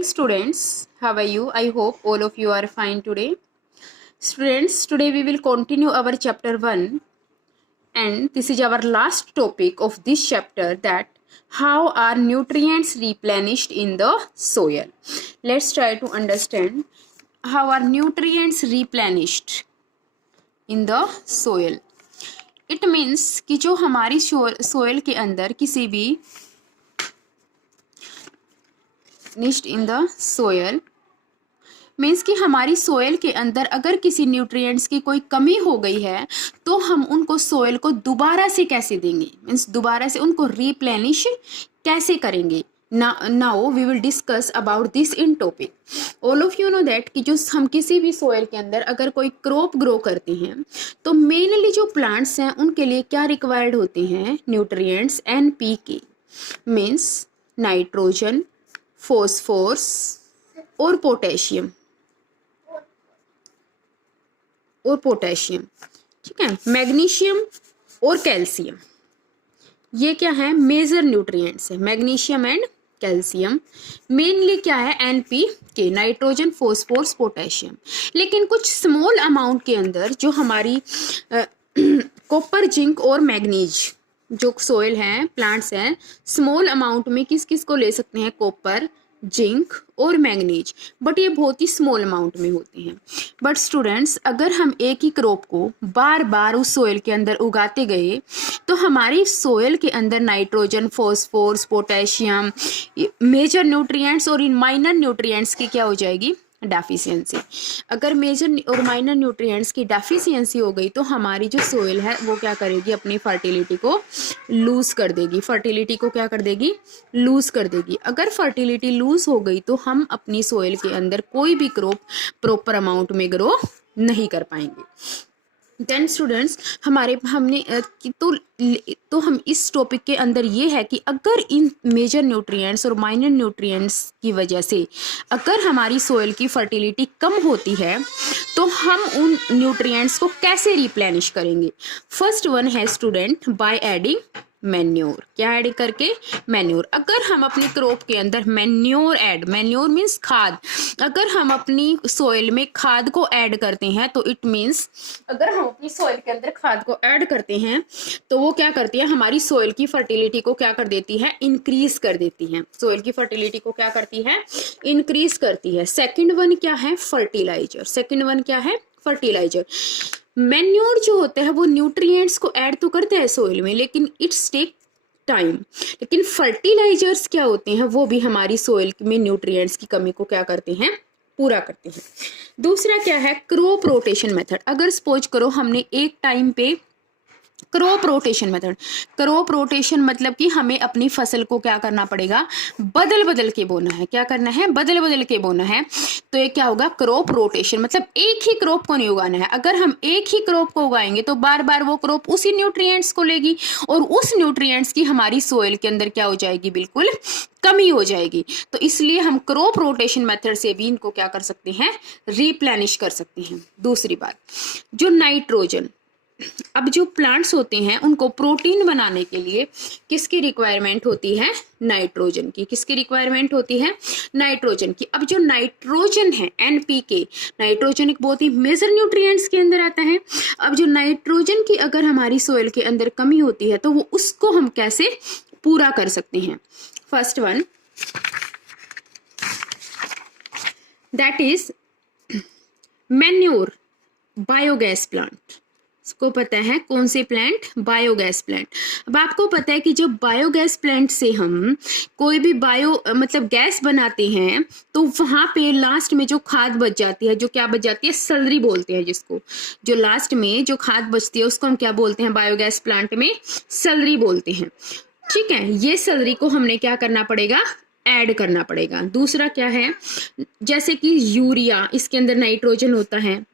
Students, how are you? I hope all of you are fine today. Students, today we will continue our chapter 1, and this is our last topic of this chapter, that how are nutrients replenished in the soil. Let's try to understand how are nutrients replenished in the soil. It means कि जो हमारी soil के अंदर किसी भी निश्ट in the soil means कि हमारी soil के अंदर अगर किसी न्यूट्रिएंट्स की कोई कमी हो गई है तो हम उनको सोयल को दोबारा से कैसे देंगे, मीन्स दोबारा से उनको रिप्लेनिश कैसे करेंगे. Now we will discuss about this in topic. All of you know that कि जो हम किसी भी सोयल के अंदर अगर कोई क्रॉप ग्रो करते हैं तो मेनली जो प्लांट्स हैं उनके लिए क्या रिक्वायर्ड होते हैं, nutrients NPK means nitrogen, phosphorus और पोटेशियम ठीक है, मैग्नीशियम और कैल्शियम. ये क्या है, मेजर न्यूट्रिएंट्स है, मैग्नीशियम एंड कैल्शियम. मेनली क्या है, NPK नाइट्रोजन, फॉस्फोरस, पोटेशियम. लेकिन कुछ स्मॉल अमाउंट के अंदर जो हमारी कॉपर, जिंक और मैग्नीज जो सोयल हैं, प्लांट्स हैं, स्मॉल अमाउंट में किस किस को ले सकते हैं, कॉपर, जिंक और मैग्नीज, बट ये बहुत ही स्मॉल अमाउंट में होते हैं. बट स्टूडेंट्स, अगर हम एक ही क्रॉप को बार बार उस सोयल के अंदर उगाते गए तो हमारी सोयल के अंदर nitrogen, phosphorus, potassium, major nutrients और इन माइनर न्यूट्रिएंट्स की क्या हो जाएगी, डेफिशिएंसी. अगर मेजर और माइनर न्यूट्रिएंट्स की डेफिशिएंसी हो गई तो हमारी जो सोयल है वो क्या करेगी, अपनी फर्टिलिटी को लूज कर देगी. फर्टिलिटी को क्या कर देगी, लूज कर देगी. अगर फर्टिलिटी लूज हो गई तो हम अपनी सोयल के अंदर कोई भी क्रॉप प्रॉपर अमाउंट में ग्रो नहीं कर पाएंगे. देन स्टूडेंट्स, हमने तो हम इस टॉपिक के अंदर ये है कि अगर इन मेजर न्यूट्रिएंट्स और माइनर न्यूट्रिएंट्स की वजह से अगर हमारी सोयल की फर्टिलिटी कम होती है तो हम उन न्यूट्रिएंट्स को कैसे रिप्लेनिश करेंगे. फर्स्ट वन है स्टूडेंट, बाय एडिंग मैन्योर. क्या ऐड करके, मैन्योर. अगर हम अपनी क्रॉप के अंदर मैन्योर मीन्स खाद, अगर हम अपनी सोयल में खाद को ऐड करते हैं तो इट मीन्स अगर हम अपनी सोयल के अंदर खाद को ऐड करते हैं तो वो क्या करती है, हमारी सोयल की फर्टिलिटी को क्या कर देती है, इंक्रीज कर देती है. सोयल की फर्टिलिटी को क्या करती है, इंक्रीज करती है. सेकेंड वन क्या है, फर्टिलाइजर. मैन्योर जो होता है वो न्यूट्रिएंट्स को ऐड तो करते हैं सोइल में, लेकिन इट्स टेक टाइम. लेकिन फर्टिलाइजर्स क्या होते हैं, वो भी हमारी सोइल में न्यूट्रिएंट्स की कमी को क्या करते हैं, पूरा करते हैं. दूसरा क्या है, क्रॉप रोटेशन मेथड. अगर सपोज करो हमने एक टाइम पे क्रॉप रोटेशन मतलब कि हमें अपनी फसल को क्या करना पड़ेगा, बदल बदल के बोना है. क्या करना है, बदल बदल के बोना है. तो ये क्या होगा, क्रॉप रोटेशन मतलब एक ही क्रॉप को नहीं उगाना है. अगर हम एक ही क्रॉप को उगाएंगे तो बार बार वो क्रॉप उसी न्यूट्रिएंट्स को लेगी और उस न्यूट्रिएंट्स की हमारी सोइल के अंदर क्या हो जाएगी, बिल्कुल कमी हो जाएगी. तो इसलिए हम क्रॉप रोटेशन मेथड से भी इनको क्या कर सकते हैं, रिप्लेनिश कर सकते हैं. दूसरी बात, जो नाइट्रोजन, अब जो प्लांट्स होते हैं उनको प्रोटीन बनाने के लिए किसकी रिक्वायरमेंट होती है, नाइट्रोजन की. किसकी रिक्वायरमेंट होती है, नाइट्रोजन की. अब जो नाइट्रोजन है, NPK, नाइट्रोजन एक बहुत ही मेजर न्यूट्रिएंट्स के अंदर आता है. अब जो नाइट्रोजन की अगर हमारी सोइल के अंदर कमी होती है तो वो उसको हम कैसे पूरा कर सकते हैं. First one, that is manure, biogas plant. को पता है कौन से प्लांट, बायोगैस प्लांट. अब आपको पता है कि जो बायोगैस प्लांट से हम कोई भी मतलब गैस बनाते हैं तो वहां पे लास्ट में जो खाद बच जाती है, जो क्या बच जाती है, सलरी बोलते हैं जिसको. जो लास्ट में जो खाद बचती है उसको हम क्या बोलते हैं, बायोगैस प्लांट में सलरी बोलते हैं. ठीक है, ये सलरी को हमने क्या करना पड़ेगा, ऐड करना पड़ेगा. दूसरा क्या है, जैसे कि यूरिया, इसके अंदर नाइट्रोजन होता है,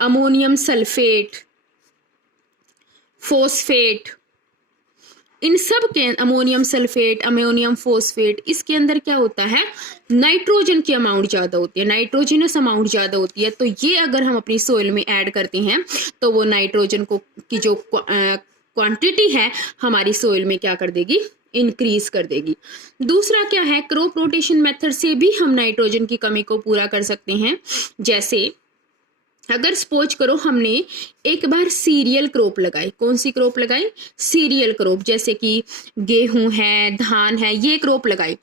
अमोनियम सल्फेट, फॉस्फेट, इन सब के अमोनियम सल्फेट, अमोनियम फॉस्फेट, इसके अंदर क्या होता है, नाइट्रोजन की अमाउंट ज़्यादा होती है, नाइट्रोजनस अमाउंट ज़्यादा होती है. तो ये अगर हम अपनी सोइल में ऐड करते हैं तो वो नाइट्रोजन को की जो क्वांटिटी है हमारी सोइल में क्या कर देगी, इंक्रीज कर देगी। दूसरा क्या है, क्रॉप रोटेशन मेथड से भी हम नाइट्रोजन की कमी को पूरा कर सकते हैं। जैसे अगर सपोज करो हमने एक बार सीरियल क्रॉप लगाई, कौन सी क्रॉप लगाई, सीरियल क्रॉप, जैसे कि गेहूं है, धान है, ये क्रॉप लगाई,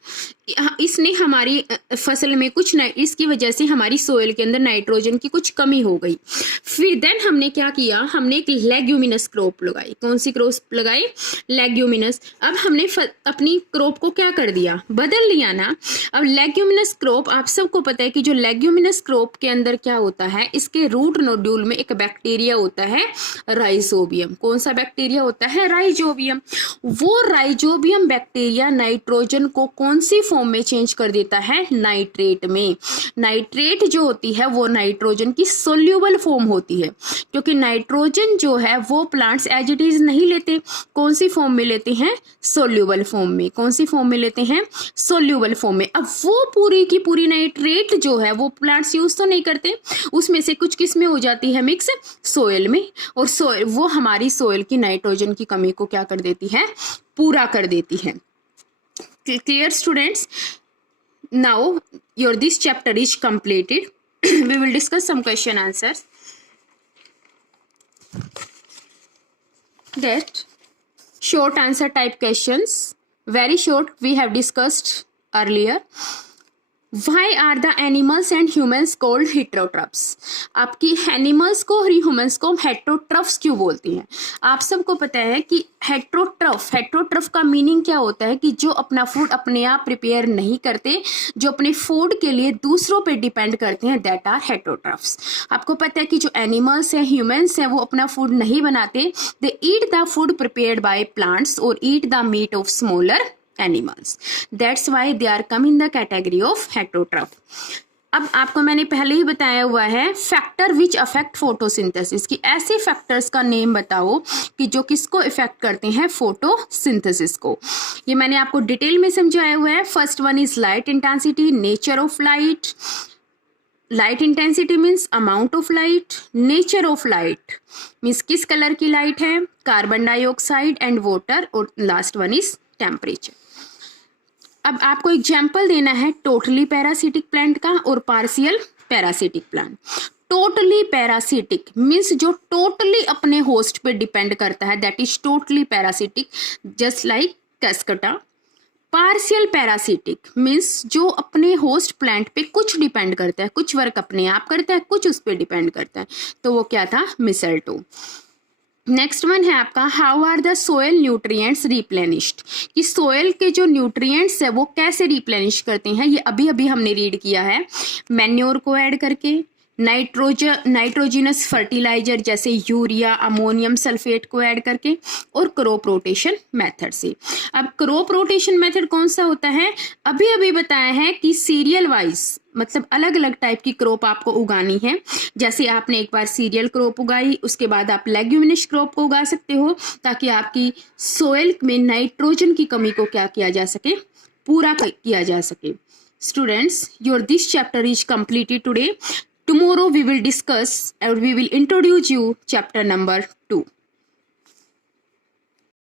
इसने हमारी फसल में कुछ इसकी वजह से हमारी सोइल के अंदर नाइट्रोजन की कुछ कमी हो गई। फिर देन हमने क्या किया, हमने एक लेग्यूमिनस क्रॉप लगाई, कौन सी क्रॉप लगाई, लेग्यूमिनस। अब हमने अपनी क्रॉप को क्या कर दिया, बदल लिया ना। अब लेग्यूमिनस क्रॉप, आप सबको पता है कि जो लेग्यूमिनस क्रॉप के अंदर क्या होता है, इसके रूट नोड्यूल में एक बैक्टीरिया होता है राइजोबियम। कौन सा बैक्टीरिया होता है, राइजोबियम। वो राइजोबियम बैक्टीरिया नाइट्रोजन को कौन सी फॉर्म में चेंज कर देता है, नाइट्रेट में। नाइट्रेट जो होती है वो नाइट्रोजन की सोल्यूबल फॉर्म होती है, क्योंकि नाइट्रोजन जो है वो प्लांट्स एज इट इज नहीं लेते, कौन सी फॉर्म में लेते हैं, सोल्यूबल फॉर्म में। कौन सी फॉर्म में लेते हैं, सोल्यूबल फॉर्म में। अब वो पूरी की पूरी नाइट्रेट जो है वो प्लांट्स यूज तो नहीं करते, उसमें से कुछ किस में हो जाती है, मिक्स सोयल में। और सोयल, वो हमारी सोयल की नाइट्रोजन की कमी को क्या कर देती है, पूरा कर देती है। Clear students? Now your this chapter is completed. We will discuss some question answers. That short answer type questions, very short, we have discussed earlier. Why are the animals and humans called heterotrophs? आपकी animals को और humans को हेटेरोट्रफ्स क्यों बोलती हैं? आप सबको पता है कि हेटेरोट्रफ का मीनिंग क्या होता है, कि जो अपना फूड अपने आप प्रिपेयर नहीं करते, जो अपने फूड के लिए दूसरों पे डिपेंड करते हैं, दैट आर हेटेरोट्रफ्स। आपको पता है कि जो एनिमल्स हैं, ह्यूमंस हैं, वो अपना फूड नहीं बनाते, they eat the food prepared by plants और eat the meat of smaller animals. That's why they are come in the category of heterotroph. अब आपको मैंने पहले ही बताया हुआ है फैक्टर विच अफेक्ट फोटोसिंथेसिस, कि ऐसे फैक्टर्स का नेम बताओ कि जो किसको इफेक्ट करते हैं, फोटोसिंथेसिस को। ये मैंने आपको डिटेल में समझाया हुआ है। First one is light intensity, nature of light. Light intensity means amount of light, nature of light means किस कलर की लाइट है, कार्बन डाइऑक्साइड एंड वाटर, और लास्ट वन इज टेम्परेचर। अब आपको एग्जाम्पल देना है टोटली पैरासिटिक प्लांट का और partial parasitic plant. Totally parasitic means जो टोटली अपने होस्ट पे डिपेंड करता है, that is totally parasitic, just like cuscuta. Partial parasitic means जो अपने होस्ट प्लांट पे कुछ डिपेंड करता है, कुछ वर्क अपने आप करता है, कुछ उस पर डिपेंड करता है, तो वो क्या था, मिसल्टो। नेक्स्ट वन है आपका how are the soil nutrients replenished, कि सोयल के जो न्यूट्रिएंट्स है वो कैसे रिप्लेनिश करते हैं। ये अभी अभी हमने रीड किया है, मैन्योर को ऐड करके, नाइट्रोजिनस फर्टिलाइजर जैसे यूरिया, अमोनियम सल्फेट को ऐड करके, और क्रॉप रोटेशन मेथड से। अब क्रॉप रोटेशन मेथड कौन सा होता है, अभी अभी बताया है कि सीरियल वाइज, मतलब अलग अलग टाइप की क्रॉप आपको उगानी है। जैसे आपने एक बार सीरियल क्रॉप उगाई, उसके बाद आप लेग्यूमिनस क्रॉप को उगा सकते हो, ताकि आपकी सोयल में नाइट्रोजन की कमी को क्या किया जा सके, पूरा किया जा सके। Students, your this chapter is completed today. Tomorrow we will discuss and we will introduce you chapter number 2.